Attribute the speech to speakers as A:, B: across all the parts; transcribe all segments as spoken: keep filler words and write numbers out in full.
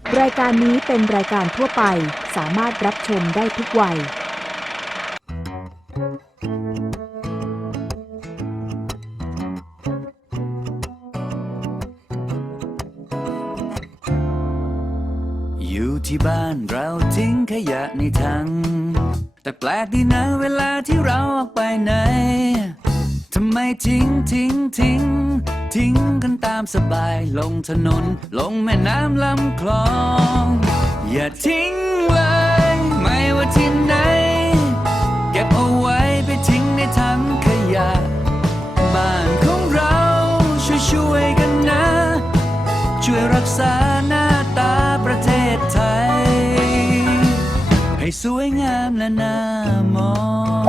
A: รายการนี้เป็นรายการทั่วไปสามารถรับชมได้ทุกวัย
B: อยู่ที่บ้านเราทิ้งขยะในถังแต่แปลกดีนะเวลาที่เราออกไปไหนทำไมทิ้งทิ้งทิ้งทิ้งกันตามสบายลงถนนลงแม่น้ำลำคลองอย่าทิ้งเลยไม่ว่าที่ไหนเก็บเอาไว้ไปทิ้งในถังขยะบ้านของเราช่วยช่วยกันนะช่วยรักษาหน้าตาประเทศไทยให้สวยงามและน่ามอง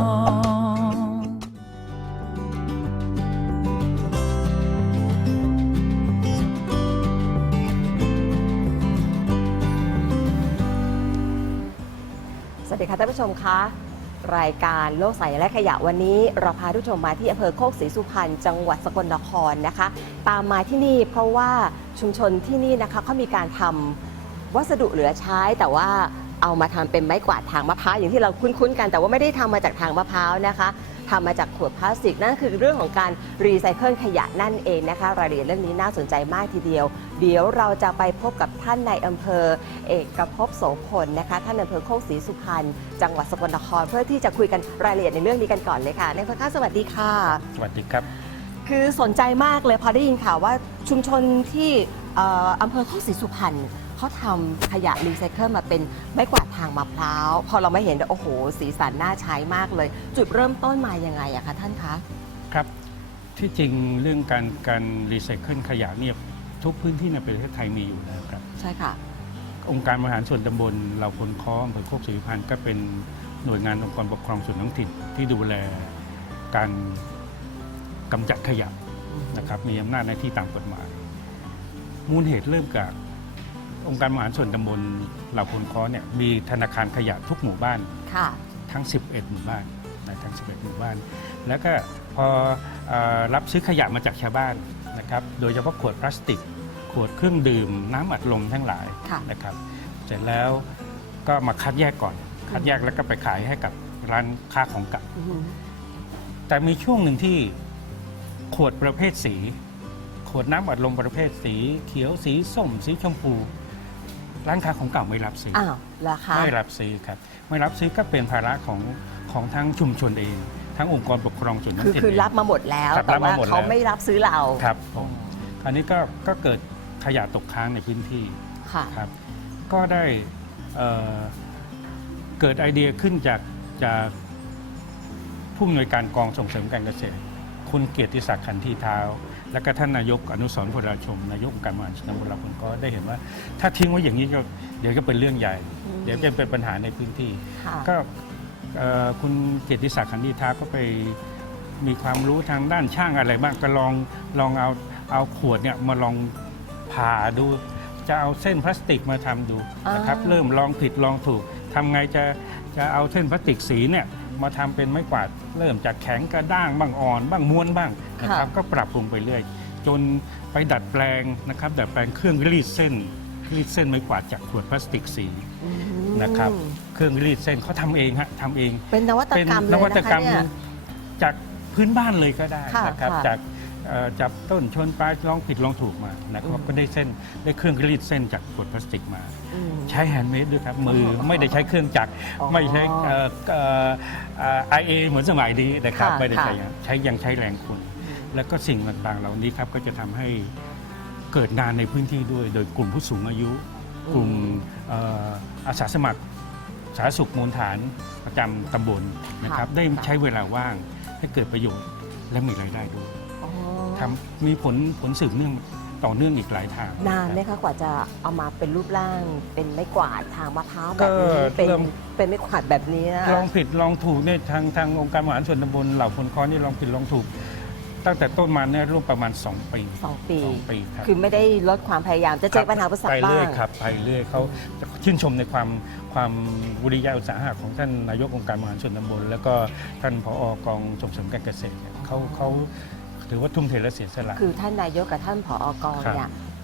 C: สวัสดีค่ะท่านผู้ชมคะรายการโลกใสและขยะวันนี้เราพาทุกชมมาที่อำเภอโคกศรีสุพรรณจังหวัดสกลนครนะคะตามมาที่นี่เพราะว่าชุมชนที่นี่นะคะเขามีการทำวัสดุเหลือใช้แต่ว่าเอามาทำเป็นไม้กวาดทางมะพร้าวอย่างที่เราคุ้นๆกันแต่ว่าไม่ได้ทำมาจากทางมะพร้าวนะคะทำมาจากขวดพลาสติกนั่นคือเรื่องของการรีไซเคิลขยะนั่นเองนะคะรายละเอียดเรื่องนี้น่าสนใจมากทีเดียวเดี๋ยวเราจะไปพบกับท่านในอำเภอเอกภพโสพลนะคะท่านในอำเภอโคกศรีสุพรรณจังหวัดสกลนครเพื่อที่จะคุยกันรายละเอียดในเรื่องนี้กันก่อนเลยค่ะในอำเภอค่ะสวัสดีค่ะ
D: สวัสดีครับ
C: คือสนใจมากเลยพอได้ยินข่าวว่าชุมชนที่อำเภอโคกศรีสุพรรณเขาทำขยะรีไซเคิลมาเป็นไม้กวาดทางมะพร้าวพอเราไม่เห็นโอ้โหสีสันน่าใช้มากเลยจุดเริ่มต้นมายังไงอะคะท่านคะ
D: ครับที่จริงเรื่องการการรีไซเคิลขยะเนี่ยทุกพื้นที่ในประเทศไทยมีอยู่แล้วครับ
C: ใช่ค่ะ
D: องค์การบริหารส่วนตำบลเหล่าพลค้ออำเภอโคกศรีสุพรรณก็เป็นหน่วยงานองค์กรปกครองส่วนท้องถิ่นที่ดูแลการกำจัดขยะนะครับมีอำนาจหน้าที่ตามกฎหมายมูลเหตุเริ่มจากองค์การบริหารส่วนตำบลเหล่าพลค้อเนี่ยมีธนาคารขยะทุกหมู่บ้านทั้งสิบเอ็ดหมู่บ้านนะทั้งสิบเอ็ดหมู่บ้านแล้วก็พอรับซื้อขยะมาจากชาวบ้านนะครับโดยเฉพาะขวดพลาสติกขวดเครื่องดื่มน้ำอัดลมทั้งหลายนะครับเสร็จแล้วก็มาคัดแยกก่อนคัดแยกแล้วก็ไปขายให้กับร้านค้าของเก่าแต่มีช่วงหนึ่งที่ขวดประเภทสีขวดน้ำอัดลมประเภทสีเขียวสีส้มสีชมพูร้านค้าของเก่าไม่รับซื้อ
C: อ้าวราคา
D: ไม่รับซื้อครับไม่รับซื้อก็เป็นภาระของของทั้งชุมชนเองทั้งองค์กรปกครองส่วนท้องถิ่น
C: คือรับมาหมดแล้วแต่ว่าเขาไม่รับซื้อเรา
D: ครับผมคราวนี้ก็ก็เกิดขยะตกค้างในพื้นที่ครับก็ได้เอ่อเกิดไอเดียขึ้นจากจากผู้อำนวยการกองส่งเสริมการเกษตรคุณเกียรติศักดิ์ขันธีเท้าและก็ท่านนายกอนุสรณ์พลาชมนายกองค์การบริหารส่วนตำบลเราคนก็ได้เห็นว่าถ้าทิ้งไว้อย่างนี้ก็เดี๋ยวก็เป็นเรื่องใหญ่เดี๋ยวจะเป็นปัญหาในพื้นที่ก็คุณเกียรติศักดิ์ขันธีเท้าก็ไปมีความรู้ทางด้านช่างอะไรบ้างก็ลองลองเอาเอาขวดเนี่ยมาลองผ่าดูจะเอาเส้นพลาสติกมาทำดูนะครับเริ่มลองผิดลองถูกทำไงจะจะเอาเส้นพลาสติกสีเนี่ยมาทำเป็นไม้กวาดเริ่มจากแข็งกระด้างบ้างอ่อนบ้างม้วนบ้างนะครับก็ปรับปรุงไปเรื่อยจนไปดัดแปลงนะครับดัดแปลงเครื่องรีดเส้นรีดเส้นไม้กวาดจากขวดพลาสติกสีนะครับเครื่องรีดเส้นเขาทำเองฮะทำเอง
C: เป็นนวัตกรรมเลยนะคะ
D: นวัตกรรมจากพื้นบ้านเลยก็ได้นะครับจากจับต้นชนปลายลองผิดลองถูกมานะครับก็ได้เส้นได้เครื่องรีดเส้นจากขวดพลาสติกมาใช้แฮนด์เมดด้วยครับมือไม่ได้ใช้เครื่องจักรไม่ใช้ไอเอเหมือนสมัยนี้นะครับไม่ได้ใช้ใช้ยังใช้แรงคนแล้วก็สิ่งต่างๆเหล่านี้ครับก็จะทำให้เกิดงานในพื้นที่ด้วยโดยกลุ่มผู้สูงอายุกลุ่มอาสาสมัครสาธารณสุขมูลฐานประจำตำบลนะครับได้ใช้เวลาว่างให้เกิดประโยชน์และมีรายได้ด้วยทำมีผลผลสืบเนื่องต่อเนื่องอีกหลายทาง
C: นานไหมคะกว่าจะเอามาเป็นรูปร่างเป็นไม้กวาดทางมะพร้าวแบบนี้เป็นเป็นไม้กวาดแบบนี้นะ
D: ลองผิดลองถูกเนี่ยทางทางองค์การบริหารส่วนตำบลเหล่าพลค้อนี่ลองผิดลองถูกตั้งแต่ต้นมาเนี่ยร่วมประมาณสองปี
C: สองปีคือไม่ได้ลดความพยายามจะเจอปัญหาประสบบ้าง
D: ไปเรื่อยครับไปเรื่อยเขาชื่นชมในความความวิริยะอุตสาหะของท่านนายกองค์การบริหารส่วนตำบลแล้วก็ท่านผอ.กองส่งเสริมการเกษตรเขาเขาถือว่าทุ่มเทและเสียสละ
C: คือท่านนายกกับท่านผอ.กองเนี่ย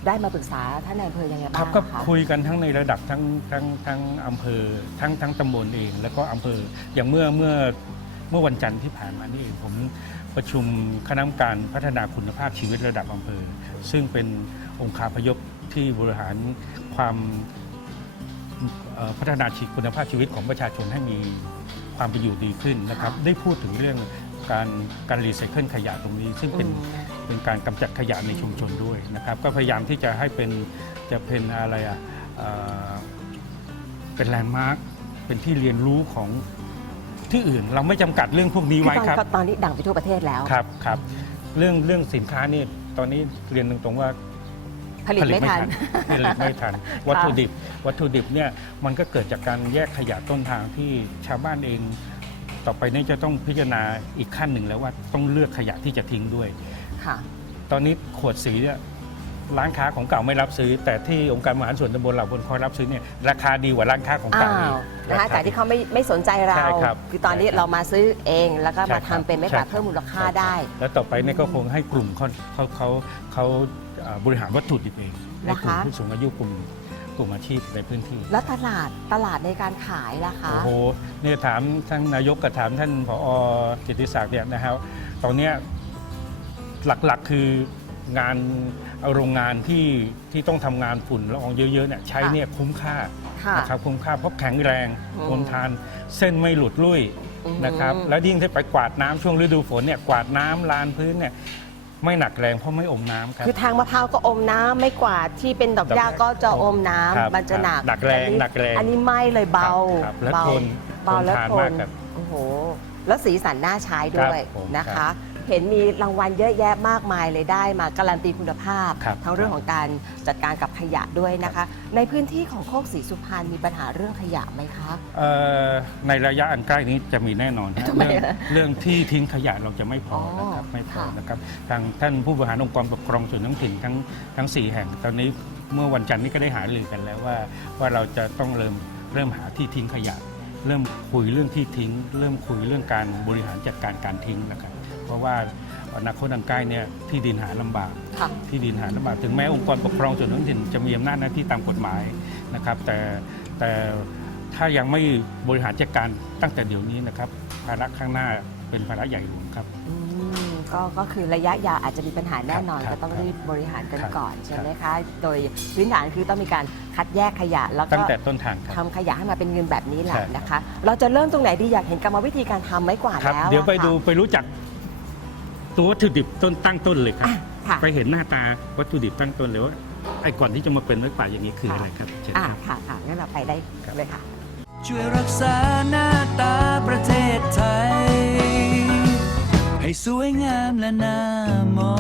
C: ได้มาปรึกษาท่านนายอำเภอยังไง
D: ค
C: บ้า
D: รับ
C: ง
D: ก็
C: คะ
D: คุยกันทั้งในระดับทั้งทั้งทั้งอำเภอทั้งทั้งตำบลเอง แล้วก็อำเภออย่างเมื่อเมื่อเมื่อวันจันทร์ที่ผ่านมานี่เองผมประชุมคณะกรรมการพัฒนาคุณภาพชีวิตระดับอำเภอ ซึ่งเป็นองค์คาพยพที่บริหารความเอ่อพัฒนาชีวิตคุณภาพชีวิตของประชาชนให้มีความเป็นอยู่ดีขึ้นนะครับ
C: ค่ะ
D: ได้พูดถึงเรื่องการการรีไซเคิลขยะตรงนี้ ซึ่งเป็น
C: อืม
D: เป็นการกำจัดขยะในชุมชนด้วยนะครับ ก็พยายามที่จะให้เป็นจะเป็นอะไรอ่ะเอ่อเป็นแลนด์มาร์คเป็นที่เรียนรู้ของที่อื่น เราไม่จำกัดเรื่องพวกนี้
C: คือ
D: ไว้
C: ตอน
D: ครับ
C: ตอนนี้ดังไปทั่วประเทศแล้ว
D: ครับครับเรื่องเรื่องสินค้านี่ตอนนี้เรียนตรงๆว่า
C: ผลิตไม่ทัน
D: ผลิตไม่ทัน วัตถุดิบ วัตถุดิบเนี่ยมันก็เกิดจากการแยกขยะต้นทางที่ชาวบ้านเอง ต่อไปนี้จะต้องพิจารณาอีกขั้นหนึ่งแล้วว่าต้องเลือกขยะที่จะทิ้งด้วย
C: ค่ะ
D: ตอนนี้ขวดสีเนี่ยร้านค้าของเก่าไม่รับซื้อ แต่ที่องค์การบริหารส่วนตำบลเหล่าบนคอยรับซื้อเนี่ยราคาดีกว่าร้านค้าของ
C: อ้า
D: เก่าอี
C: ว
D: ก
C: นะคะ
D: ราคา
C: จากที่เขาไม่ไม่สนใจเรา
D: ใช่ครับ
C: คือตอนนี้
D: ใช่ครับ
C: เรามาซื้อเองแล้วก็
D: ใช่
C: มา
D: ครั
C: ทำ
D: บ
C: เป็นไม่
D: ใช่
C: ป
D: ครั
C: รับ บเพิ่มมูลค่า
D: ใช่ครับ
C: ได้
D: แล้วต่อไปเนี่ยก็คงให้กลุ่มเขาเขาเขาเขาเอ่อบริหารวัตถุดิบเองให้กลุ่ม
C: นะคะ
D: ผู้สูงอายุกลุ่มกลุ่มอาชีพในพื้นที่
C: แล้วตลาดตลาดในการขายล่ะคะ
D: โอ้โหเนี่ยถามท่านนายกกับถามท่านผอกิติศักดิ์เนี่ยนะครับตอนเนี้ยหลักๆคืองานโรงงานที่ที่ต้องทำงานฝุ่นละอองเยอะๆเนี่ยใช้เนี่ยคุ้มค่า
C: ค่ะ
D: นะครับคุ้มค่าเพราะแข็งแรง
C: อืม
D: ทนทานเส้นไม่หลุดลุ่ย
C: อืม
D: นะครับแล้วยิ่งถ้าไปกวาดน้ำช่วงฤดูฝนเนี่ยกวาดน้ำลานพื้นเนี่ยไม่หนักแรงเพราะไม่อมน้ำครับ
C: คือทางมะพร้าวก็อมน้ำไม่กวาดที่เป็นดอกหญ้าก็จะอมน้ำ
D: ครับ
C: มันจะหนัก
D: หนักแรง
C: อั
D: หนักแรง
C: อันนี้ไม่เลยเบา
D: ครับและ
C: เบา
D: ทน
C: เบาและ
D: ทนทาน
C: ท
D: มาน กครับ
C: โอ้โหแล้วสีสันน่าใช้ด้วย
D: ครับผม
C: นะ
D: ครั
C: คะ
D: บ
C: เห็นมีรางวัลเยอะแยะมากมายเลยได้มาการันตีคุณภาพ
D: ครับ
C: ทั้งเรื่องของการจัดการกับขยะด้วยนะคะ ในพื้นที่ของโคกศรีสุพรรณมีปัญหาเรื่องขยะไหมคะ
D: เอ่อในระยะอันใกล้นี้จะมีแน่นอนครับ
C: ทำไม
D: เรื่อง
C: อะ
D: เรื่องที่ทิ้งขยะเราจะไม่พออ
C: อ
D: นะครับไม่พอ
C: ค่ะ
D: นะครับทางท่านผู้บริหารองค์กรปกครองส่วนท้องถิ่นทั้งทั้งสี่แห่ง ตอนนี้เมื่อวันจันทร์นี้ก็ได้หารือกันแล้วว่าว่าเราจะต้องเริ่มเริ่มหาที่ทิ้งขยะ เริ่มคุยเรื่องที่ทิ้ง เริ่มคุยเรื่องการบริหารจัดการการทิ้งนะครับเพราะว่าอนาคตอันใกล้เนี่ยที่ดินหาลำบาก
C: ค่ะ
D: ที่ดินหาลำบากถึงแม้องค์กรปกครองส่วนท้องถิ่นจะมีอำนาจหน้าที่ตามกฎหมายนะครับ แต่แต่ถ้ายังไม่บริหารจัดการตั้งแต่เดี๋ยวนี้นะครับภาระข้างหน้าเป็นภาระใหญ่หลวงครับ
C: อืมก็ก็คือระยะยาวอาจจะมีปัญหาแน่นอน
D: ครับ
C: ก็ต้อง
D: ครับ
C: รีบบริหารกัน
D: ครับ
C: ก่อนใช่ไหม
D: ครั
C: คะ
D: บ
C: โดยพื้นฐานคือต้องมีการคัดแยกขยะแล้ว
D: ตั้
C: ก็
D: งแต่ต้นทางครับ
C: ทำขยะให้มาเป็นเงินแบบนี้แหละ
D: ใช่
C: นะคะ เราจะเริ่มตรงไหนดีอยากเห็นกรรมวิธีการทำไม้กวาด
D: ครับ
C: แล้ว
D: เดี๋ยวไป
C: อะค่ะ
D: ดูไปรู้จักตัววัตถุดิบต้นตั้งต้นเลยครับ
C: อ่ะค่ะ
D: ไปเห็นหน้าตาวัตถุดิบตั้งต้นเลยว่าไอ้ก่อนที่จะมาเป็นไม้กวาดอย่างนี้คืออะไรครับเชิญ
C: อ่ะ
D: ครับ
C: ค่ะค่ะงั้นเราไปได้
D: ครับ
C: เลยค่ะ
B: ช่วยรักษาหน้าตาประเทศไทย ให้สวยงามและน่ามอง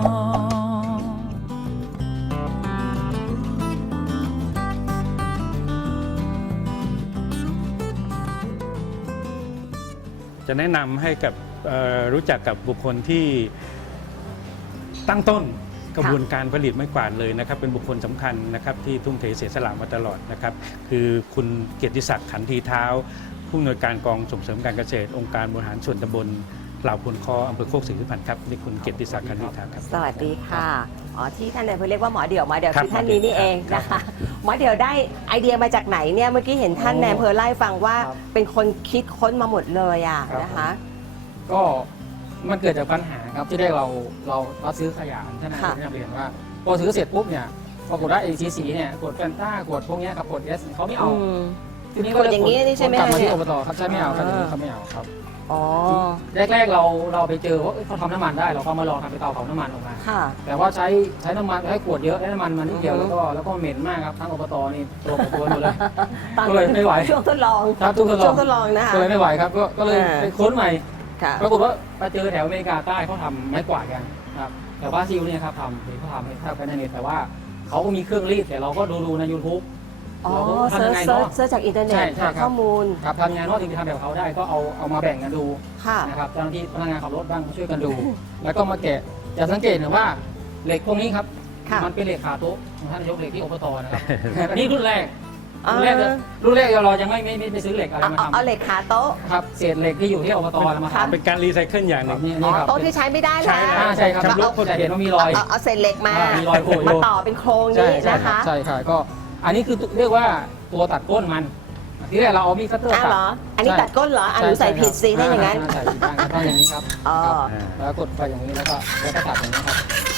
D: จะแนะนำให้กับเอ่อรู้จักกับบุคคลที่ตั้งต้นกระบวนการผลิตไม้กวาดเลยนะครับ เป็นบุคคลสำคัญนะครับที่ทุ่มเทเสียสละมาตลอดนะครับ คือคุณเกียรติศักดิ์ขันทีเท้า ผู้อำนวยการกองส่งเสริมการเกษตร องค์การบริหารส่วนตำบลเหล่าพลคออำเภอโคกศรีสุพรรณครับนี่คุณเกียรติศักดิ์ขันทีเท้าครับ
C: สวัสดีค่ะอ๋อที่ท่านนายอำเภอเรียกว่าหมอเดี่ยวหมอเดี่ยว
D: ครับ
C: คือท่านนี้นี่เอง
D: ครับ
C: นะคะหมอเดี่ยวได้ไอเดียมาจากไหนเนี่ยเมื่อกี้เห็นท่านนายอำเภอไล่าให้ฟังว่า
E: ครับ
C: เป็นคนคิดค้นมาหมดเลยอ่ะ
E: ครับ
C: นะคะ
E: ก็มันเกิดจากปัญหาครับที่ได้เราเรารับซื้อขยะท่านนาย
C: ค่ะ
E: กได้นำเรียนว่าพอซื้อเสร็จปุ๊บเนี่ยปรากฏว่าไอซีซีเนี่ยกดแฟนต้ากดพวกเนี้ยกับกดเอสเขาไม่เอา
C: อืม
E: ทีนี้
C: กดอย่างนี้นี่ใช่ไหม
E: กลับมา
C: เนี่
E: ที่
C: ย
E: อบตครับใช่ไม่เอาครับ
C: อ่า
E: ทีนี้เขาไม่เอาครับ
C: อ๋อ
E: แรกๆเราเราไปเจอว่าเอ้ยเขาทำน้ำมันได้เราก็มาลองทำเป็นเตาเผาน้ำมันออกมา
C: ค่ะ
E: แต่ว่าใช้ใช้น้ำมันให้ขวดเยอะได้น้ำมันมานิดเดียว
C: อือฮึ
E: แล้วก็แล้วก็เหม็นมากครับทั้งอบตนี่ตัวกับตัวหมดเลย
C: ตอน
E: ก็เลยไม่ไหว
C: ช่วงทดลอง
E: ครับช่วงทดลอง
C: ช่วงทดลองนะคะ
E: ก็เลยไม่ไหวครับก็ก็เลย
C: อ่า
E: ไปค้นใหม่
C: ค่ะ
E: ปรากฏว่าไปเจอแถวอเมริกาใต้เขาทำไม้กวาดกันครับแต่บราซิลเนี่ยครับทำเห็นเขาทำให้ถ้าไปในเน็ตแต่ว่าเขาก็มีเครื่องรีดแต่เราก็ดูดูใน YouTube
C: อ๋อ
E: เราก็
C: เซิร์ช
E: ทำยังไง
C: เซิร์ช
E: เนาะ
C: เซิร์ชจากอินเทอร์เน็ต
E: ใช่ใช่
C: หา
E: ครับ
C: ข้อมูล
E: ครับทำงานว่าถึงจะทำแบบเขาได้ก็เอาเอามาแบ่งกันดู
C: ค่ะ
E: นะครับเจ้าหน้าที่พนักงานขับรถบ้างมาช่วยกันดู แล้วก็มาแกะจะสังเกตเห็นว่าเหล็กพวกนี้ครับ
C: ค่ะ
E: มันเป็นเหล็กขาโต๊ะของท่านนายกเหล็กที่อบตนะครับ อันนี้รุ่นแรก
C: อ่า
E: รุ่นแรกจะรุ่นแรกเรายังไม่ไม่ไม่ไปซื้อเหล็กอะไร
C: เอา
E: มา
C: เอา
E: ทำ
C: เอาเหล็กขาโต๊ะ
E: ครับเศษเหล็กที่อยู่ที่อบตเรามา
C: ครับ
E: ทำ
D: เป็นการรีไซเคิลอย่างหนึ่ง
E: นี่
C: อ๋
E: นี่
C: อ
E: ครับ
C: โต๊ะที่ใช้ไม่ได้
D: ใช่
C: แล้ว
E: อ่าใช่ครับ
C: ก็เอา
E: จะเห็นว่ามีรอย
C: เอาเอาเศษเหล็กมา
E: อ่ามีรอยโผล่อยู่
C: มาต่อเป็นโครง
E: ใช่
C: นี้
E: ใช่
C: นะ
E: ครั
C: คะ
E: บใช่ค่ะก็อันนี้คือเรียกว่าตัวตัดก้นมันทีแรกเราเอามีดคัตเตอร์
C: อ้าว
E: ตัด
C: เหรอ อันนี้
E: ใช่
C: ตัดก้นเหรออ่ะหนูใส่ผิดสิถ้าอย่างนั้น
E: ใส่ผิดบ้างครับต้องอย่างนี้ครับ
C: อ๋อ
E: ครับแล้วกดไปอย่างนี้แล้วก็แล้วก็ตัดอย่างนี้ครับ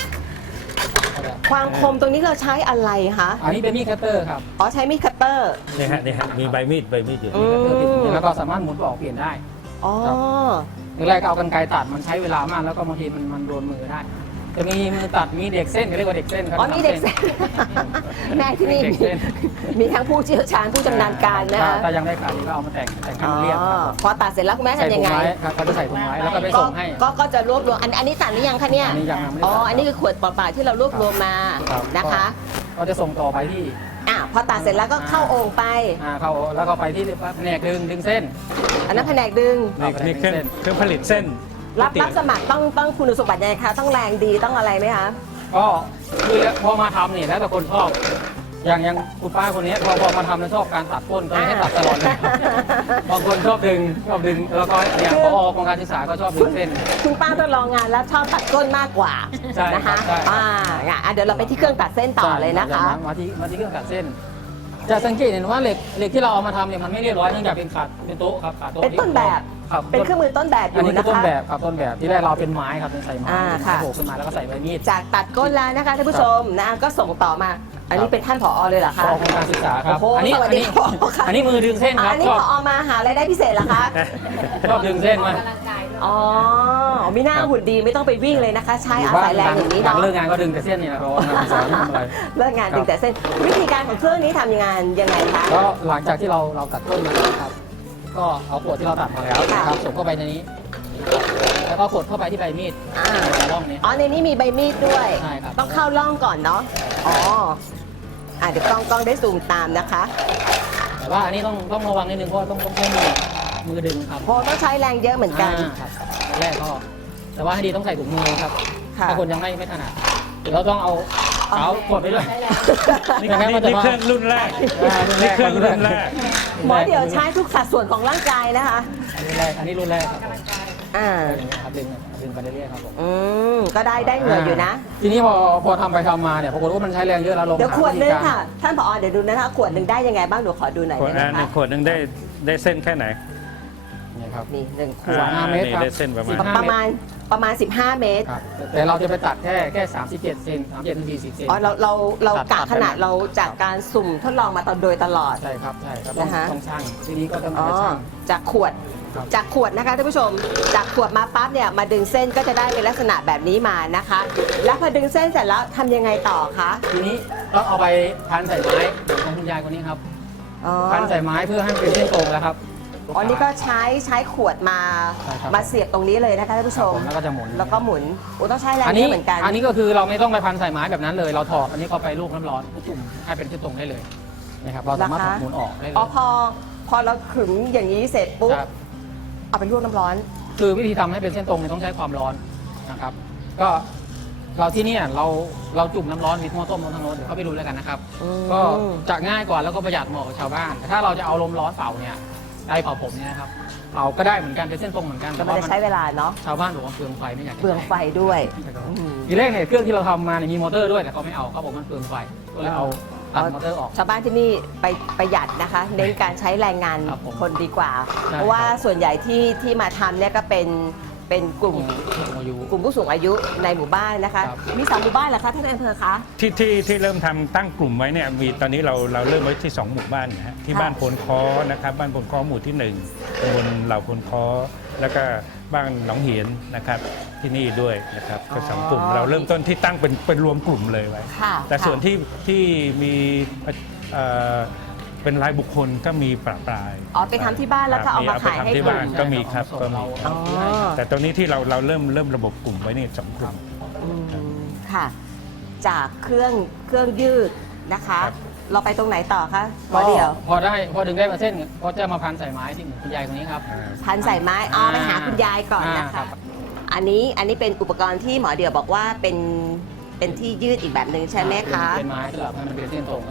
C: ความคมตรงนี้เราใช้อะไรคะ
E: อันนี้เป็นมีดคัตเตอร์ครับ
C: อ๋อใช้มีดคัตเตอร์
D: นี่ฮะนี่ฮะมีใบมีดใบมีดอยู่
C: อื
D: นี่
C: ม
E: แล้วก็สามารถหมุนออกเปลี่ยนได้
C: อ๋อ
E: แรกๆก็เอากรรไกรตัดมันใช้เวลามากแล้วก็บางทีมันมันโดนมือได้ จะมีมือตัดมีเด็กเส้นเขาเรียกว่าเด็กเส้นครับ
C: อ๋อมีเด็กเส้น แม่ที่นี่
E: เด็ก
C: มี
E: เส้น
C: มีทั้งผู้เชี่ยวชาญผู้ชำนาญการนะ
E: ถ้
C: คะ
E: ถ้ายังได้ขายก็เอามาแต่งแต่งให้
C: อ๋อ
E: มันเรียบครับ
C: พอตัดเสร็จแล้วคุณแม่
E: ใส่
C: ทำยั
E: ถุ
C: ง
E: ง
C: ไง
E: ไม้ครับเขาจะใส่ถุงไม้แล้วก็ไป
C: ก็
E: ส่งให้
C: ก็ก็จะรวบรวมอันอันนี้ตัดหรือยังคะเนี่ย
E: อันนี้ยังไม่ได้ตัด
C: อ๋ออันนี้คือขวดเปล่าๆที่เรารวบรวมมา
E: ครับ
C: นะคะ
E: ก็จะส่งต่อไปที่
C: อ่ะพอตัดเสร็จแล้วก็เข้าโอ่งไป
E: อ่าเข้าแล้วก็ไปที่แผนกดึงดึงเส้น
C: อันนั้นแผนกดึง
D: นี่นี่เครื่องเครื่องผลิตเส้น
C: รับ
D: ก๋วย
C: รับ
D: เตี๋ยว
C: สมัครต้องต้องคุณสมบัติยังไงคะต้องแรงดีต้องอะไรไหมคะ
E: ก็คือพอมาทำนี่แล้วแต่คนชอบ อย่างอย่างคุณป้าคนนี้พอพอมาทำแล้วชอบการตัดก้นก็เลยให้ตัดตลอดเลยบางคนชอบดึงชอบดึงแล้วก็อย่างพอของการศึกษาก็ชอบดึงเส้น
C: คุณป้าทดลองงานแล้วชอบตัดก้นมากกว่า
E: ใช่
C: นะคะ
E: ใช่
C: อ่างั้นอ่ะเดี๋ยวเราไปที่เครื่องตัดเส้นต่อเลยนะคะ
E: ใช่มาที่มาที่เครื่องตัดเส้น จะสังเกตเห็นว่าเหล็กเหล็กที่เราเอามาทำเนี่ยมันไม่เรียบร้อยเนื่องจากเป็นขาดเป็นโต๊ะครับขาดโต๊ะ
C: เป็นต้นแบบ
E: ครับ
C: เป็นเครื่องมือต้นแบบอ
E: อัน
C: ยู่
E: นี้คือ
C: นะ
E: ต้น
C: คะ
E: แบบครับต้นแบบที่แรกเราเป็นไม้ครับเป็นใส่ไม้
C: อ่าค่ะ
E: โผล่ขึ้นมาแล้วก็ใส่ใบมีด
C: จากตัดก้นแล้วนะคะท่านผู้ชมนะก็ส่งต่อมา อันนี้เป็นท่านผอเลยเหรอคะ
E: พอของการศึกษาครับ
C: โอ้โห
E: อันี้
C: สวัส
E: อัน
C: ดี
E: นี้
C: ผอค่ะ
E: อันนี้มือดึงเส้นค
C: อ่า
E: รับ
C: อันนี้
E: ชอบ
C: ผอมาหารายได้พิเศษเหรอคะ
E: ชอบดึงเส้นมา
C: อ๋อมีหน้าหุ่นดีไม่ต้องไปวิ่งเลยนะคะ ใช้อาศัยแรงอย่างนี้
E: หลัง
C: เนาะ
E: เลิกงานก็ดึงแต่เส้นเนี่ยเราการศึกษาไม่ทำอะไร
C: เลิกงานดึงแต่เส้น วิธีการของเครื่องนี้ทำงานยังไงคะ
E: ก็หลังจากที่เราเราตัดต้นมาแล้วครับ ก็เอาขวดที่เราตัดมาแล้วนะครับส่งเข้าไปในนี้ แล้วก็กดเข้าไปที่ใบมีด
C: อ่า
E: ในร่องนี้
C: อ๋อในนี้มีใบมีดด้วย
E: ใช่ครับ
C: ต้องเข้าร่องก่อนเนาะอ๋ออ่ะเดี๋ยวกล้องกล้องได้ซูมตามนะคะ
E: แต่ว่าอันนี้ต้องต้องระวังนิดนึงเพราะว่าต้องต้องใช้มือมือดึงครับ
C: โอ้ต้องใช้แรงเยอะเหมือนกัน
E: อ่าครับแรกก็ แต่ว่าให้ดีต้องใส่ถุงมือครับ
C: ค่ะ
E: ถ้าคนยังไม่ไม่ถนัดเราต้องเอาเท้ากดไปด้วย
D: นี่
E: ไม่งั้นมันจะ
D: นี่
E: มา
D: เครื่องรุ่นแรก
E: อ่ารุ่นแร
D: นี่
E: ก
D: เครื่องรุ่นแรก
C: หมอเดี๋ยวใช้ทุกสัดส่วนของร่างกายนะคะ
E: อันนี้แรกอันนี้รุ่นแรกครับผม
C: อ่า
E: อย่างนี้ครับดึงดึงไปเรื่อยๆครับผม
C: อืมก็ได้ได้เหงื่ออยู่นะ
E: ทีนี้พอพอทำไปทำมาเนี่ยปรากฏว่ามันใช้แรงเยอะแล้วลง
C: เดี๋ยว
E: หา
C: ขวดนึง
E: ธีการ
C: ค่ะ ท่านผอเดี๋ยวดูนะคะขวดหนึ่งได้ยังไงบ้างหนูขอดูหน่อย
D: ขวด
C: ได้
D: อ่า
C: ไหม
D: หนึ่ง
C: คะ
D: ขวดหนึ่งได้ได้เส้นแค่ไหน
E: นี่ครับ
C: นี่หนึ่งขว
D: อ่า
C: ด
E: ห้าเมตร
D: นี่
E: ครับ
D: ได้เส้นประมาณ
E: สิบห้า
C: ประมาณประมาณ สิบห้า เมตร
E: ครับแต่เราจะไปตัดแค่แค่สามสิบเจ็ดเซนสามสิบเจ็ดถึงสี่สิบเซน
C: อ๋อเราเราเรา
E: ตัด
C: กะ
E: ตัด
C: ขนาด
E: ไป
C: เราจากการสุ่มทดลองมาตอนโดยตลอด
E: ใช่ครับใช่ครับต้อง
C: นะคะ
E: ต้องช่างทีนี้ก็ต้อง
C: อ๋อ
E: ไปช่าง
C: จากขวด
E: ครับ
C: จากขวดนะคะท่านผู้ชม จากขวดมาปั๊บเนี่ยมาดึงเส้นก็จะได้เป็นลักษณะแบบนี้มานะคะ แล้วพอดึงเส้นเสร็จแล้วทำยังไงต่อคะ
E: ทีนี้ต้องเอาไปพันใส่ไม้ของคุณยายคนนี้ครับ
C: อ๋อ
E: พันใส่ไม้เพื่อให้มันเป็นเส้นตรงแล้วครับ
C: อ๋อนี่ก็ใช้ใช้ขวดมา
E: ใช่ครับ
C: มาเสียบตรงนี้เลยนะคะท่านผู้
E: ค
C: ช
E: รับ
C: ม
E: ผมแล้วก็จะหมุน
C: แล้วก็หมุนโอ้ต้องใช้แรง
E: อัน
C: เย
E: นี้
C: อะเหมือนกัน
E: อันนี้ก็คือเราไม่ต้องไปพันใส่ไม้แบบนั้นเลย เราถอดอันนี้เข้าไปลูกน้ำร้อนจุ่มให้เป็นเส้นตรงได้เลยนะครับเราสามารถ
C: เหรอคะ
E: หมุนออกได้เลย
C: อ๋อพอพอเราขึงอย่างนี้เสร็จปุ๊บ
E: ครับ
C: เอาไปลวกน้ำร้อน
E: คือวิธีทำให้เป็นเส้นตรงเนี่ยต้องใช้ความร้อนนะครับ ก็เราที่เนี่ยเราเราจุ่มน้ำร้อนมีหม้อต้มร้อนทั้งรถเดี๋ยวเข้าไปดูแล้วกันนะครับ
C: อืม
E: ก็จะง่ายกว่าแล้วก็ประหยัดเหมาะกับชาวบ้านแต่ถ้าเราจะเอาลมร้อนเป่าเนี่ยได้เป่าผมเนี่ยนะครับเป่าก็ได้เหมือนกันเป็นเส้นตรงเหมือนกัน
C: ก็
E: แต่
C: มัน
E: ว่า
C: จะ
E: มัน
C: ใช้เวลาเนาะ
E: ชาวบ้านบอกว่าเปลืองไฟไม่อยากจะ
C: เปลืองไฟด้วย
E: ใช่ครับ
C: อืม
E: ทีแรกเนี่ยเครื่องที่เราทำมาเนี่ยมีมอเตอร์ด้วยแต่เขาไม่เอาเขาบอกมันเปลืองไฟก็เลยเอาตัดมอเตอร์ออก
C: ชาวบ้านที่นี่ไปประหยัดนะคะ เน้นการใช้แรงงาน
E: ครับผม
C: คนดีกว่า
E: ใช่
C: เพราะว่า
E: ครับ
C: ส่วนใหญ่ที่ที่มาทำเนี่ยก็เป็นเป็นกลุ่ม
E: ผู้สูงอายุ
C: กลุ่มผู้สูงอายุในหมู่บ้านนะคะ
E: ครับ
C: มีสามหมู่บ้านเหรอคะท่านอำเภอคะ
D: ที่ที่ที่เริ่มทำตั้งกลุ่มไว้เนี่ยมีตอนนี้เราเราเริ่มไว้ที่สองหมู่บ้านนะฮะที่
C: ค่ะ
D: บ้านโพนค้อนะครับบ้านโพนค้อหมู่ที่หนึ่งตำบลเหล่าโพนค้อแล้วก็บ้านหนองเหียนนะครับที่นี่ด้วยนะครับก็สองกลุ่มเราเริ่มต้นที่ตั้งเป็นเป็นรวมกลุ่มเลยไว้
C: ค่ะ
D: แต่ส่วน
C: ค่ะ
D: ที่ที่มีเอ่อเป็นรายบุคคลก็มีประปราย
C: อ๋อไปทำที่บ้านแล้วก็เอามา
D: ไป
C: ขายให้
D: ทำที่
C: กลุ่
D: บ้าม นก็มีครับก็มี
C: อ๋อ
D: แต่ตรงนี้ที่เราเราเริ่มเริ่มระบบกลุ่มไว้นี่สองกลุ่ม
C: อืมค่ะ จากเครื่องเครื่องยืดนะคะ
D: ครับ
C: เราไปตรงไหนต่อคะหมอเดียว
E: พอได้พอดึงได้มาเส้นก็จะมาพันใส่ไม้ที่คุณยายคนนี้ครับ
D: อ่า
C: พันใส่ไม้อ๋อไปหาคุณยายก่อนนะ
E: อ่าครั
C: คะ
E: บ
C: อันนี้อันนี้เป็นอุปกรณ์ที่หมอเดียวบอกว่าเป็นเป็นที่ยืดอีกแบบหนึ่งใช่ไหมคะ
E: เป็นไม้สำหรับให้มันเป็นเส้นตรงครับเป็นเส้น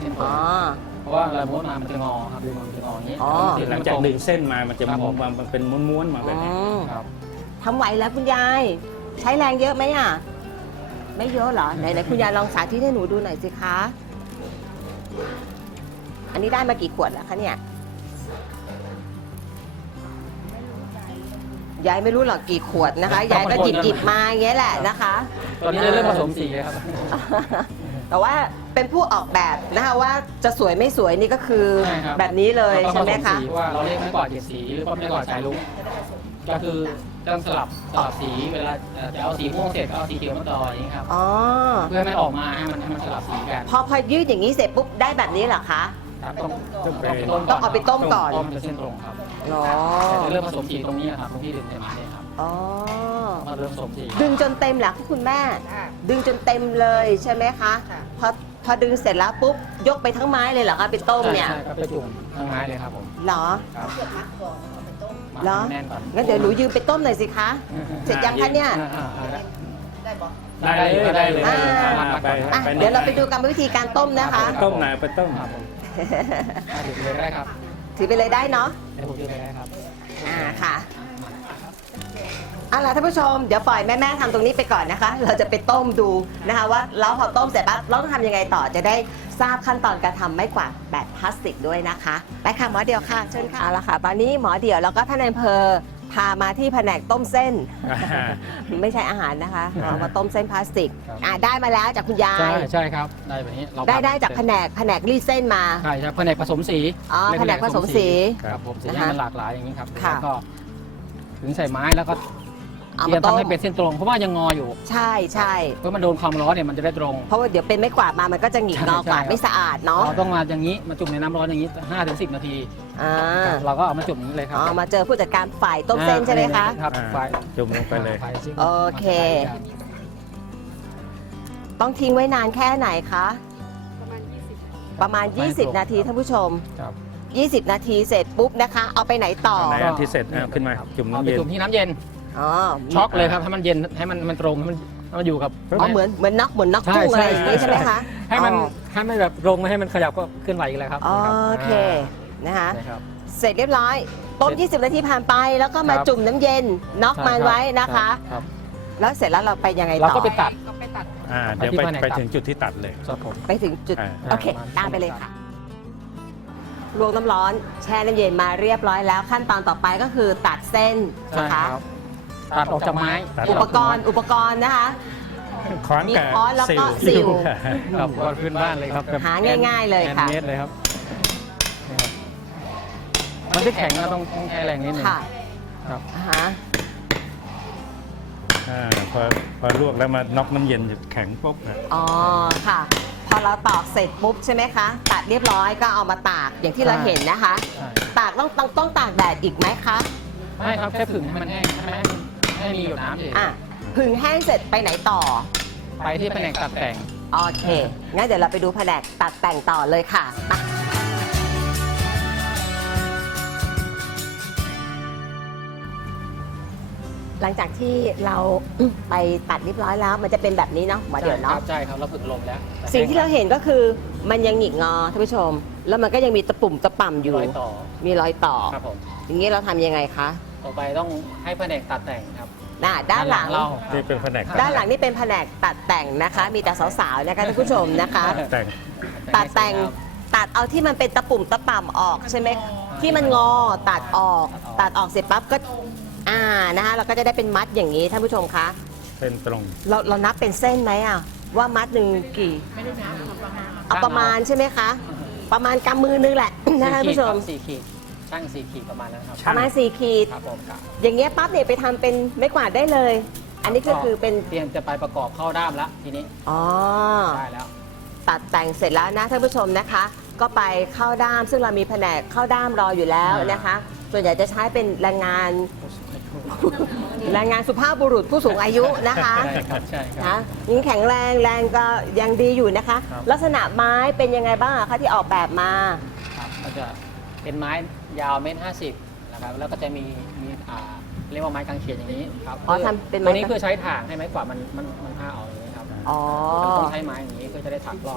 E: ส้นตร
C: อ๋
E: ง
C: อ
E: เพราะว่าเราม้วนมามันจะงอครับดึงมันจะงออย่างนี้
C: อ๋อ
D: หลังจากดึงเส้นมามันจะ
E: ครับ
D: ม
E: ผ
D: อง
E: ม
D: มันเป็นม้วนๆมาแบบนี้
C: อืม
E: ครับ
C: ทำไหวแล้วคุณยาย ใช้แรงเยอะไหมอ่ะ ไม่เยอะเหรอ ไหนไหนคุณยายลองสาธิตให้หนูดูหน่อยสิคะ อันนี้ได้มากี่ขวดแล้วคะเนี่ย ยายไม่รู้หรอกกี่ขวดนะคะ ยายก็หยิบหยิบมาอย่างเงี้ยแหละนะคะ
E: ตอนนี้จะเริ่มผสมสีเลยครับ
C: แต่ว่าเป็นผู้ออกแบบนะคะว่าจะสวยไม่สวยนี่ก็คือ
E: ใช่ครับ
C: แบบนี้เลย
E: เรา
C: ใช่
E: ต้อง
C: ไหม
E: ผส
C: คะ
E: สีว่าเราเรียกไม้กวาดเจ็ดสีหรือว่าไม้กวาดสายลุงก็คือต้องสลับสลับสีเวลาเอ่อจะเอาสีม่วงเสร็จก็เอาสีเขียวมาต่ออย่างนี้ครับ
C: อ๋อ
E: เพื่อให้มันออกมาให้มันให้มันสลับสีกัน
C: พอพอยืดอย่างนี้เสร็จปุ๊บได้แบบนี้เหรอคะ
E: ครับต้อง
D: ต้องไป
C: ต้องเอาไปต้มก่อน
E: ต้มจะเส้นตรงครับ
C: อ๋อ
E: แต่จะเริ่มผสมสีตรงนี้ครับตรงที่ดึงในไม้เนี่ยครับ
C: อ๋อ
E: มาเริ่มผสมสี
C: ดึงจนเต็มเหรอคะคุณแม่ ดึงจนเต็มเลยใช่ไหมคะพอพอดึงเสร็จแล้วปุ๊บยกไปทั้งไม้เลยเหรอคะไปต้มเนี่ย
E: ใช่ครับไปจุ่มทั้งไม้เลยครับผม
C: เหรอ
E: ครับ
C: เหรอ
E: แน่นก่อน
C: งั้นเดี๋ยวหนูยืมไปต้มหน่อยสิคะ เสร็จยังคะเนี่ย
E: อ่าอ่าอ่า
D: ได้เลย
E: ได้เลย
C: อ่า
D: ไป
C: อ่ะเดี๋ยวเราไปดูกรรมวิธีการต้มนะคะ
D: ต้มหน่อยไปต้ม
E: ครับผมอ่าถือเลยก็ได้ครับ
C: ถือไปเลยได้เนาะ
E: เดี๋ยวผมถือเลยได้ครับ
C: อ่าค่ะเอาล่ะท่านผู้ชมเดี๋ยวปล่อยแม่ๆทำตรงนี้ไปก่อนนะคะ เราจะไปต้มดูนะคะว่าแล้วพอต้มเสร็จปั๊บเราต้องทำยังไงต่อจะได้ทราบขั้นตอนการทำไม้กวาดแบบพลาสติกด้วยนะคะไปค่ะหมอเดี่ยวค่ะเชิญค่ะเอาละค่ะ ตอนนี้หมอเดี่ยวแล้วก็ท่านนายอำเภอพามาที่แผนกต้มเส้น ไม่ใช่อาหารนะคะเรามาต้มเส้นพลาสติก
E: ครับ
C: อ่าได้มาแล้วจากคุณยา
E: ใช่
C: ย
E: ใช่ครับได้แบบนี้เรา
C: ได้ได้จากแผนกแผนกรีดเส้นมา
E: ใช่ครับแผนกผสมสี
C: อ๋อ
E: เรีย
C: แผนกผสมสี
E: ครับผมสี
C: นะคะ
E: ให้มันหลากหลายอย่างนี้ครับ
C: ค่ะ
E: แล้วก็ถึงใส่ไม้แล้วก็
C: เอา
E: เตรี
C: มาย
E: ม
C: ต้ม
E: ทำให้เป็นเส้นตรงเพราะว่ายังงออยู่
C: ใช่ใช่
E: เพื่อมันโดนความร้อนเนี่ยมันจะได้ตรง
C: เพราะว่าเดี๋ยวเป็นไม้กวาดมามันก็จะหงิกงอกวาดไม่สะอาดเนาะ
E: เราต้องมาอย่างนี้มาจุ่มในน้ำร้อนอย่างนี้ห้าถึงสิบนาที
C: อ่า
E: ครับเราก็เอามาจุ่มอย่างนี้เลยครั
C: อ๋อมาเจอผู้จัดการฝ่ายต้มเส้นใช่ไหมคะ
E: ครับ
D: อ่า
E: ไฟ
D: จุ่มลงไปเลย
E: ฟซิ่ง
C: โอเค ต้องทิ้งไว้นานแค่ไหนคะ ประมาณ 20 นาทีท่านผู้ชม
E: ครับ
C: 20 นาทีเสร็จปุ๊บนะคะ เอาไปไหนต่อ
D: ไหนอันที่เสร็จอ่ะขึ้นมาจุ่ม
E: เอา
D: น้ำ
E: ไป
D: เย็น
E: จุ่มที่น้ำเย็น
C: อ๋อ
E: ช็อกเลยครับให้มันเย็นให้มันมันตรงให้มันให้มันอยู่กับ
C: อ๋อเหมือนเหมือนน็อกเหมือนน็อก
E: ใช่
C: กุ้งอะไรอย่างนี้
E: ใช่
C: ใช่ไหมคะ
E: ให้มัน
C: อ๋อ
E: ให้มันแบบตรงไม่ให้มันขยับก็เคลื่อนไหวอีกแล้วครับ
C: อ๋อ
E: รับ
C: โอเคนะคะ
E: นะครับ
C: เสร็จเรียบร้อย ต้ม
E: เสร็จ
C: 20 นาทีผ่านไป แล้วก็มา
E: ครับ
C: จุ่มน้ำเย็นน็อกมันไว้นะคะ
E: ครับ
C: แล้วเสร็จแล้วเราไปยังไง
E: เรา
C: ต่อ
E: ก็ไปตัด
D: อ่าเดี๋ยว
E: ที่
D: ไป
E: แผนก
D: ไป
E: ตัด
D: ถึงจุดที่ตัดเลย
E: ครับผม
C: ไปถึงจุด
D: อ่า
C: โอเค
E: ประมาณ
C: ตามไปเลยค่ะลวกน้ำร้อนแช่น้ำเย็นมาเรียบร้อยแล้วขั้นตอนต่อไปก็คือตัดเส้น
E: ใช่
C: นะคะ
E: ครับตัดออกจากไม้
D: ตัด
C: อุปกรณ์อุปกรณ์นะคะ
D: ค้อน
C: มี
D: กับ
C: ค้อนแล้วก็สิว
E: ครับก็พื้นบ้านเลยครับแบบ
C: หาง่ายๆเลยค่ะ
E: แอนเมดเลยครับนะครับมันจะแข็งนะต้องต้องใช้แรงนิดนึง
C: ค่ะ
E: ครับ
C: อ่าฮะ
D: อ่าพอพอลวกแล้วมาน็อกน้ำเย็นจะแข็งปุ๊บนะ
C: อ๋อค่ะ พอเราตอกเสร็จปุ๊บใช่ไหมคะ ตัดเรียบร้อยก็เอามาตากอย่างที่เราเห็นนะคะ
E: ใช่
C: ตากต้องต้องต้องตากแดดอีกไหมคะ
E: ไม่ครับแค่ผึ่งให้มันแห้งให้มันให้มันให้มีอยู่น้ำเฉย
C: อ่ะผึ่งแห้งเสร็จไปไหนต่อ
E: ไปที่แผนกตัดแต่ง
C: โอเค งั้นเดี๋ยวเราไปดูแผนกตัดแต่งต่อเลยค่ะไปหลังจากที่เรา ไปตัดเรียบร้อยแล้ว มันจะเป็นแบบนี้เนาะหมอเดี๋ยวเนาะ
E: ใช่ครับเราฝึกลมแล้ว
C: สิ่งที่เราเห็นก็คือมันยังหงิกงอท่านผู้ชม แล้วมันก็ยังมีตะปุ่มตะป่ำอยู่
E: รอยต่อ
C: มีรอยต่อ
E: ครับผม
C: อย่างนี้เราทำยังไงคะ
E: ต่อไปต้องให้แผนกตัดแต่งครับ
C: น่ะด้านหลัง
E: เรา
D: นี่เป็นแผนก
C: ด้านหลังนี่เป็นแผนกตัดแต่งนะคะ มีแต่สาวๆนะคะท่านผู้ชมนะคะ
D: แต่ง
C: ตัดแต่งตัดเอาที่มันเป็นตะปุ่มตะป่ำออกใช่ไหมที่มันงอตัดออก ตัดออกเสร็จปั๊บก็อ่านะคะเราก็จะได้เป็นมัดอย่างนี้ท่านผู้ชมคะ
D: เป็นตรง
C: เราเรานับเป็นเส้นไหมอ่ะว่ามัดหนึ่งกี่เอาประมาณใช่ไหมคะ ประมาณกำมือนึงแหละนะคะท่านผู้ชม
E: สี่ขีดช่างสี่ขีดประมาณนั้นครับ
C: ประมาณสี่ขีด
E: ครับผมครับ
C: อย่างเงี้ยปั๊บเนี่ยไปทำเป็นไม้กวาดได้เลย อันนี้ก็คือเป็น
E: เตรียมจะไปประกอบเข้าด้ามแล้วทีนี้
C: อ๋อ
E: ได้แล้ว
C: ตัดแต่งเสร็จแล้วนะท่านผู้ชมนะคะ ก็ไปเข้าด้ามซึ่งเรามีแผนกเข้าด้ามรออยู่แล้วนะคะ ส่วนใหญ่จะใช้เป็นแรงงาน แรงงานสุภาพบุรุษผู้สูงอายุนะคะ
E: ใช่ครับใช่ครั
C: นะ
E: บ
C: ยังแข็งแรงแรงก็ยังดีอยู่นะคะ
E: ครับ
C: ลักษณะไม้เป็นยังไงบ้างอะคะที่ออกแบบมา
E: ครับก็จะเป็นไม้ยาวเมตรห้าสิบนะครับแล้วก็จะมีมีอ่าเรียกว่าไม้กางเขนอย่างนี้ครับ
C: อ๋อทำเป็นไม้
E: ตัวนี้เพื่อใช้ถ่างให้ไม้กวาดมันมันมันผ้าออกอย่างนี้ครับ
C: อ๋อ
E: มันต้องใช้ไม้อย่างนี้เพื่อจะได้ถักรอบอย่างนี้ครับ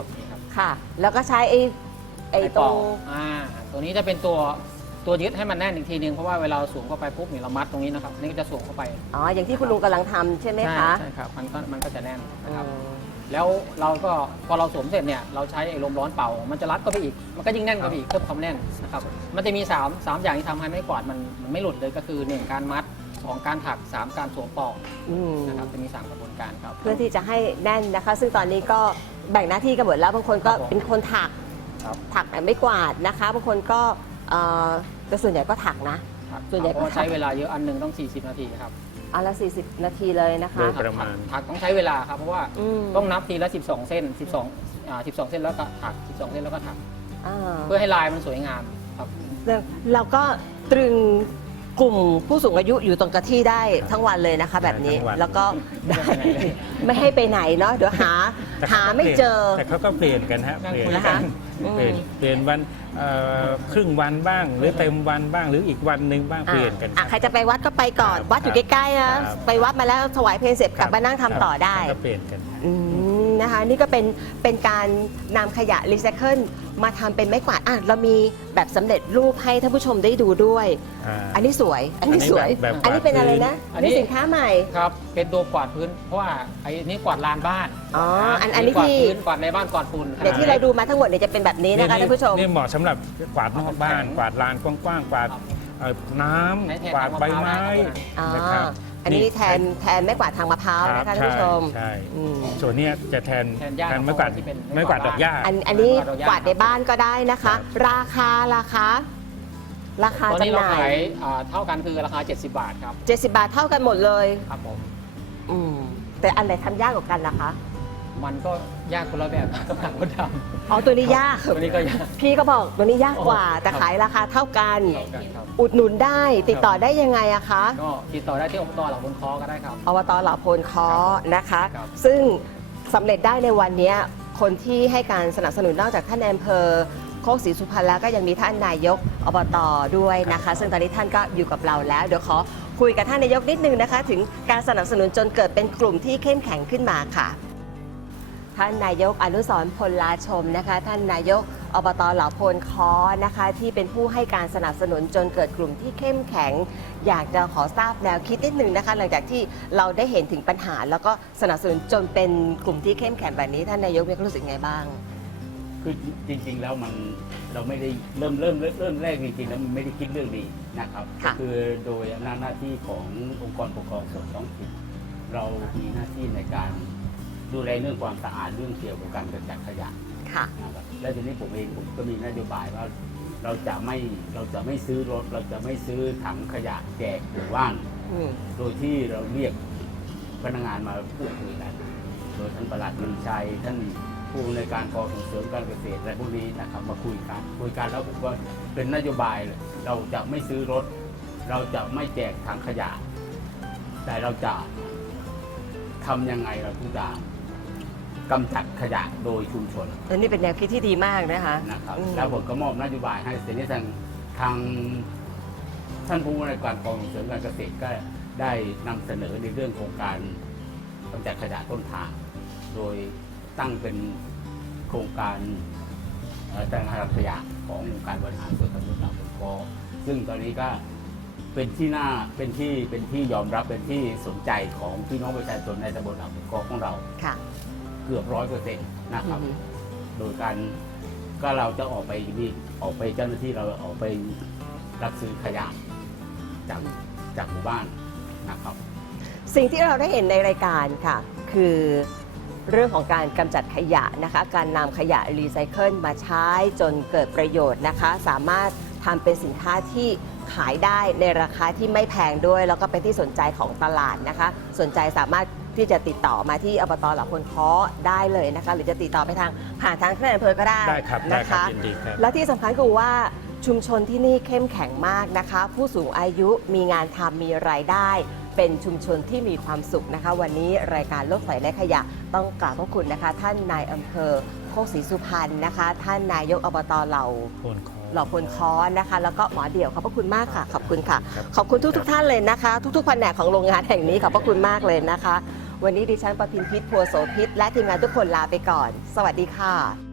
C: ค่ะ แล้วก็ใช้ไอ้ไอ้
E: ไอ้
C: ต
E: ป
C: ร
E: อง กอ่าตัวนี้จะเป็นตัวตัวยึดให้มันแน่นอีกทีนึงเพราะว่าเวลาเราสวมเข้าไปปุ๊บเนี่ยเรามัดตรงนี้นะครับนี่ก็จะสวมเข้าไป
C: อ๋ออย่างที่คุณลุงกำลังทำใช่ไหม
E: ใช่
C: คะ
E: ใช่ครับมันก็มันก็จะแน่นนะครับ
C: อืม
E: แล้วเราก็พอเราสวมเสร็จเนี่ยเราใช้ไอ้ลมร้อนเป่า มันจะรัดก็ไปอีก มันก็ยิ่งแน่นก็ไปอีกเพิ่มความแน่นนะครับมันจะมี3ามสามอย่างที่ทำให้ไม้กวาดมันมันไม่หลุดเลยก็คือหนึ่งการมัดสองการถักสามการสวมปอก
C: อืม
E: นะครับจะมีสามกระบวนการครับ
C: เพื่อที่จะให้แน่นนะคะ ซึ่งตอนนี้ก็แบ่งหน้าที่กันหมดแล้วบางคนก็
E: ครับผม
C: เป็นคนถัก
E: ครับ
C: ถักแต่ไม่กวาดนะคะบางคนก็เอ่อแต่ส่วนใหญ่ก็ถักนะ
E: ครับ
C: ส่วนใหญ่ก็
E: เพราะาใช้เวลาเยอะอันหนึ่งต้อง สี่สิบ นาทีครับ
C: อันละสี่สิบนาทีเลยนะคะ
D: โดยประมาณ
E: ถักต้องใช้เวลาครับเพราะว่า
C: ม
E: ต้องนับทีละสิบสองเส้นสิบสองอ่าสิบสองเส้นแล้วก็ถักสิบสองเส้นแล้วก็ถัก
C: อ่า
E: เพื่อให้ลายมันสวยงามครับ
C: เราก็ตรึงกลุ่มผู้สูงอายุอยู่ตรงกับที่ได้ทั้งวันเลยนะคะ แบบนี้
D: ทั้งวัน
C: แล้วก็
E: ไม่ให้ไปไหนเลย
C: ไม่ให้ไปไหนเนาะเดี๋ยวหา
D: แต่
C: หา
D: เขาก็
C: ไม่
D: ปลี่ยน
C: เจอ
D: แต่เขาก็เปลี่ยนกันฮะเปลี่ยน
C: นะ
D: กั
C: คะ
D: น
C: อืม
D: เปลี่ยนเปลี่ยนวันเอ่อครึ่งวันบ้าง หรือเต็มวันบ้างหรืออีกวันหนึ่งบ้างเปลี่ยนกัน
C: อ่ะใครจะไปวัดก็ไปก่อน
D: ครับ
C: วัดอยู่ใกล้ๆนะครับ ไปวัดมาแล้วถวายเพลงเสร็จกลับมานั่งทำต่อได้
D: ก็เปลี่ยนกัน
C: อืมนะคะนี่ก็เป็นเป็นการนำขยะรีไซเคิลมาทำเป็นไม้กวาดอ่ะเรามีแบบสำเร็จรูปให้ท่านผู้ชมได้ดูด้วย
D: อ่า
C: อันนี้สวย อันนี้สวย
D: แบบแบบ
C: อันนี้เป็นอะไรนะ
E: อันนี้
C: นี่สินค้าใหม่
E: ครับ เป็นตัวกวาดพื้น เพราะว่าไอ้นี่กวาดลานบ้าน
C: อ๋ออัน
E: นะ
C: อันนี้
E: กวาด
C: ที่
E: พื้นกวาดในบ้านกวาดฝุ่น
C: เดี๋ยวที่เราดูมาทั้งหมดเนี่ยจะเป็นแบบนี้นะคะท่านผู้ชม
D: นี่เหมาะสำหรับกวาดนอกบ้าน กวาดลานกว้างๆ กวาดเอ่อน้
E: ใช้แทน
D: ำกวาดใบไม้
C: อ๋อ
D: นะครับ
C: อันนี้แทนแทนไม้กวาดทางมะพร้าว
D: รับ
C: นะคะท่านผู้ชม
D: ใช่
C: อืม
D: ส่วนเนี้ยจะแทน
E: แทนหญ้า
D: ไม้กวาด
E: ที่เป็น
D: ไม้กวาดดอกหญ้า
C: อันอันนี้
E: กวาดดอกหญ้า
C: กวาดในบ้านก็ได้นะคะ ราคาราคาราคา
E: ตอนนี้
C: จำห
E: เรา
C: น่า
E: ขาย ยอ่าเท่ากันคือราคา เจ็ดสิบบาทครับ
C: เจ็ดสิบบาทเท่ากันหมดเลย
E: ครับผม
C: อืมแต่อันไหนทำยากกว่ากันล่ะคะ
E: มันก็ยากคนละแบบกับต่างคนท
C: อ๋อตัวนี้ยาก
E: ำตัวนี้ก็ยาก
C: พี่ก็บอกตัวนี้ยากกว่า
E: อ๋อ
C: แต่ขายราคาเท่ากัน
E: เท่ากันครับ
C: อุดหนุนได้ติดต่อได้ยังไงอะคะ
E: ก็ติดต่อได้ที่อบตหลังบนคอก็ได้ครับ
C: อบตเหล่าโพนคอนะคะ
E: ครับ
C: ซึ่งสำเร็จได้ในวันเนี้ยคนที่ให้การสนับสนุนนอกจากท่านนายอำเภอโคกศรีสุพรรณแล้วก็ยังมีท่านนายกอบตด้วยนะคะ ซึ่งตอนนี้ท่านก็อยู่กับเราแล้ว เดี๋ยวขอคุยกับท่านนายกนิดนึงนะคะ ถึงการสนับสนุนจนเกิดเป็นกลุ่มที่เข้มแข็งขึ้นมาค่ะ ท่านนายกอนุสรณ์พลลาชมนะคะ ท่านนายกอบตเหล่าโพนคอนะคะ ที่เป็นผู้ให้การสนับสนุนจนเกิดกลุ่มที่เข้มแข็ง อยากจะขอทราบแนวคิดนิดนึงนะคะ หลังจากที่เราได้เห็นถึงปัญหา แล้วก็สนับสนุนจนเป็นกลุ่มที่เข้มแข็งแบบนี้ท่านนายกมีความรู้สึกไงบ้าง
F: คือจริงๆแล้วมันเราไม่ได้เริ่มเริ่มเริ่มเริ่มแรกจริงๆแล้วมันไม่ได้คิดเรื่องนี้นะครับ
C: ค่ะ
F: คือโดยอำนาจหน้าที่ขององค์กรปกครองส่วนท้องถิ่นเรามีหน้าที่ในการดูแลเรื่องความสะอาดเรื่องเกี่ยวกับการกำจัดขยะ
C: ค่ะ
F: นะครับและทีนี้ผมเองผมก็มีนโยบายว่าเราจะไม่เราจะไม่ซื้อรถ เราจะไม่ซื้อถังขยะแจกหมู่บ้าน
C: อืม
F: โดยที่เราเรียกพนักงานมาพูดคุยกัน โดยท่านประหลัดมีชัยท่านผู้ในวยการกองส่งเสริมการเกษตรและพวกนี้นะครับมาคุยกันคุยกันแล้วผมก็เป็นนโยบายเลยเราจะไม่ซื้อรถ เราจะไม่แจกถังขยะ แต่เราจะทำยังไงเราถึงจะกำจัดขยะโดยชุมชน
C: อันนี้เป็นแนวคิดที่ดีมากนะคะ
F: นะครับ
C: อืม
F: แล้วผมก็มอบนโยบายให้เสร็จนี้ทางทางท่านผู้ในวยการกองส่งเสริมการเกษตรก็ได้นำเสนอในเรื่องโครงการกำจัดขยะต้นทาง โดยตั้งเป็นโครงการเอ่อจัดการขยะขององค์การบริหารส่วนตำบลหนองบัวคอซึ่งตอนนี้ก็เป็นที่น่าเป็นที่เป็นที่ยอมรับเป็นที่สนใจของพี่น้องประชาชนในตำบลหนองบัวคอของเรา
C: ค่ะ
F: เกือบร้อยเปอร์เซ็นต์นะครับ
C: อือฮึ
F: โดยการก็เราจะออกไปมีออกไปเจ้าหน้าที่เราออกไปรับซื้อขยะจากจากหมู่บ้านนะครับ
C: สิ่งที่เราได้เห็นในรายการค่ะ คือเรื่องของการกำจัดขยะนะคะ การนำขยะรีไซเคิลมาใช้จนเกิดประโยชน์นะคะ สามารถทำเป็นสินค้าที่ขายได้ในราคาที่ไม่แพงด้วย แล้วก็เป็นที่สนใจของตลาดนะคะ สนใจสามารถที่จะติดต่อมาที่อบตเหล่าพลเคาะได้เลยนะคะ หรือจะติดต่อไปทางผ่านทางท่านอำเภอก็ได้
D: ได้ครับได้
C: นะ
D: ครั
C: คะ
D: บยินดีครับ
C: และที่สำคัญคือว่าชุมชนที่นี่เข้มแข็งมากนะคะ ผู้สูงอายุมีงานทำมีรายได้ เป็นชุมชนที่มีความสุขนะคะ วันนี้รายการโลกใสและขยะต้องกราบขอบคุณนะคะ ท่านนายอำเภอโคกศรีสุพรรณนะคะ ท่านนายกอบตเหล่า
D: โพนคอ
C: เหล่าพลค้อนะคะ แล้วก็หมอเดี่ยวขอบพระคุณมากค่ะ ขอบคุณค่ะ
D: ครับ
C: ขอบคุณทุกทุกๆท่านเลยนะคะ ทุกๆแผนกของโรงงานแห่งนี้ขอบพระคุณมากเลยนะคะ วันนี้ดิฉันประพินพิษพัวโสพิษและทีมงานทุกคนลาไปก่อน สวัสดีค่ะ